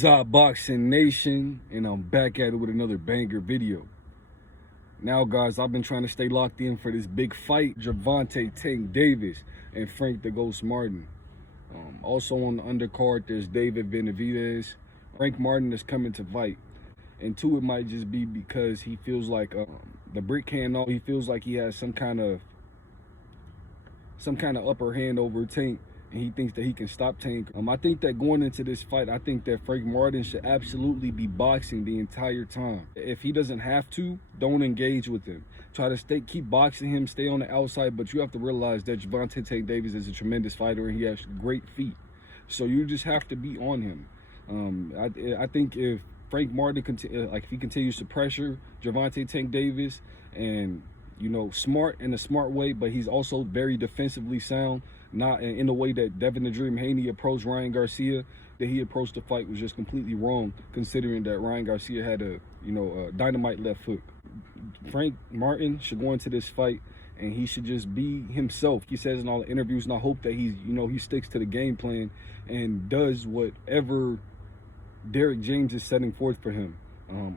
What's up, Boxing Nation? And I'm back at it with another banger video. Now, guys, I've been trying to stay locked in for this big fight. Gervonta Tank Davis and Frank the Ghost Martin. Also on the undercard, there's David Benavidez. Frank Martin is coming to fight. And two, it might just be because he feels like the brick can off. He feels like he has some kind of upper hand over Tank. And he thinks that he can stop Tank. I think that going into this fight, I think that Frank Martin should absolutely be boxing the entire time. If he doesn't have to, don't engage with him. Try to keep boxing him, stay on the outside, but you have to realize that Gervonta Tank Davis is a tremendous fighter and he has great feet. So you just have to be on him. I think if Frank Martin, if he continues to pressure Gervonta Tank Davis and, smart in a smart way, but he's also very defensively sound, not in the way that Devin the Dream Haney approached Ryan Garcia, that he approached the fight was just completely wrong, considering that Ryan Garcia had a dynamite left hook. Frank Martin should go into this fight and he should just be himself. He says in all the interviews, and I hope that he sticks to the game plan and does whatever Derrick James is setting forth for him.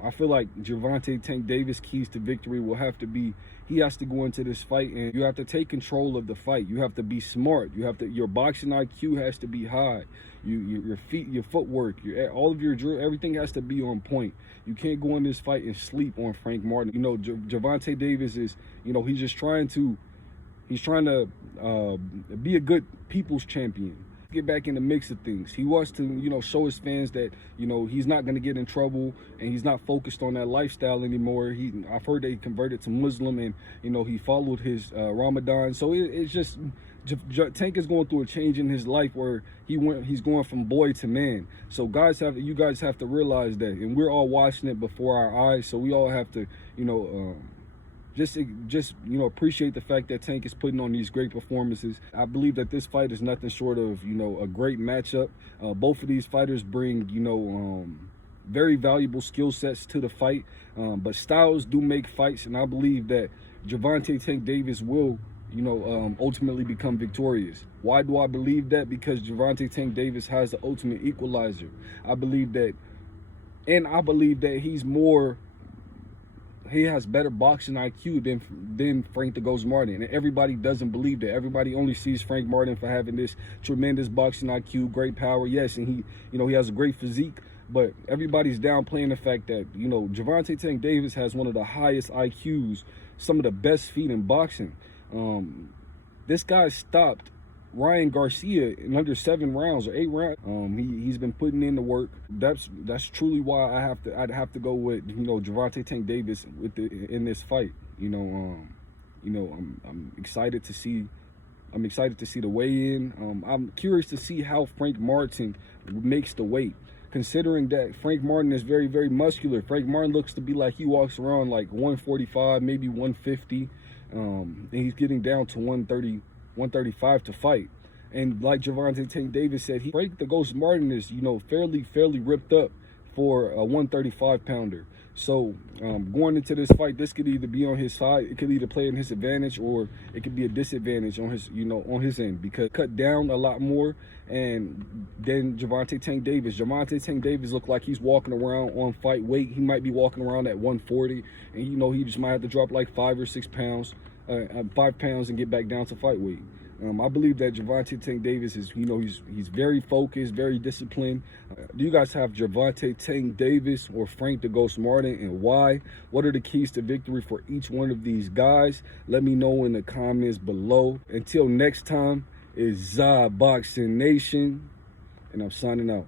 I feel like Gervonta Tank Davis' keys to victory will have to be, he has to go into this fight and you have to take control of the fight. You have to be smart. Your boxing IQ has to be high. Your feet, your footwork, all of your drill, everything has to be on point. You can't go in this fight and sleep on Frank Martin. Gervonta Davis is, he's trying to be a good people's champion. Get back in the mix of things. He wants to, show his fans that, he's not going to get in trouble and he's not focused on that lifestyle anymore. I've heard that he converted to Muslim and, he followed his Ramadan. So it's just, Tank is going through a change in his life where he's going from boy to man. So you guys have to realize that, and we're all watching it before our eyes. So we all have to, just appreciate the fact that Tank is putting on these great performances. I believe that this fight is nothing short of, a great matchup. Both of these fighters bring, very valuable skill sets to the fight. But styles do make fights, and I believe that Gervonta Tank Davis will, ultimately become victorious. Why do I believe that? Because Gervonta Tank Davis has the ultimate equalizer. I believe that he has better boxing IQ than Frank the Ghost Martin. And everybody doesn't believe that. Everybody only sees Frank Martin for having this tremendous boxing IQ, great power. Yes, and he has a great physique, but everybody's downplaying the fact that, Gervonta Tank Davis has one of the highest IQs, some of the best feet in boxing. This guy stopped Ryan Garcia in under 7 rounds or 8 rounds. He's been putting in the work. That's truly why I'd have to go with Gervonta Tank Davis in this fight. I'm excited to see. I'm excited to see the weigh-in. I'm curious to see how Frank Martin makes the weight, considering that Frank Martin is very, very muscular. Frank Martin looks to be like he walks around like 145, maybe 150. And he's getting down to 130. 135 to fight. And like Gervonta Tank Davis said, Frank the Ghost Martin is, fairly ripped up for a 135 pounder. So going into this fight, this could either be on his side, it could either play in his advantage, or it could be a disadvantage on his, on his end, because cut down a lot more. And then Gervonta Tank Davis. Gervonta Tank Davis looked like he's walking around on fight weight. He might be walking around at 140, and he just might have to drop like 5 or 6 pounds. 5 pounds and get back down to fight weight. I believe that Gervonta Tank Davis is, he's very focused, very disciplined. Do you guys have Gervonta Tank Davis or Frank the Ghost Martin, and why? What are the keys to victory for each one of these guys? Let me know in the comments below. Until next time, it's Boxing Nation, and I'm signing out.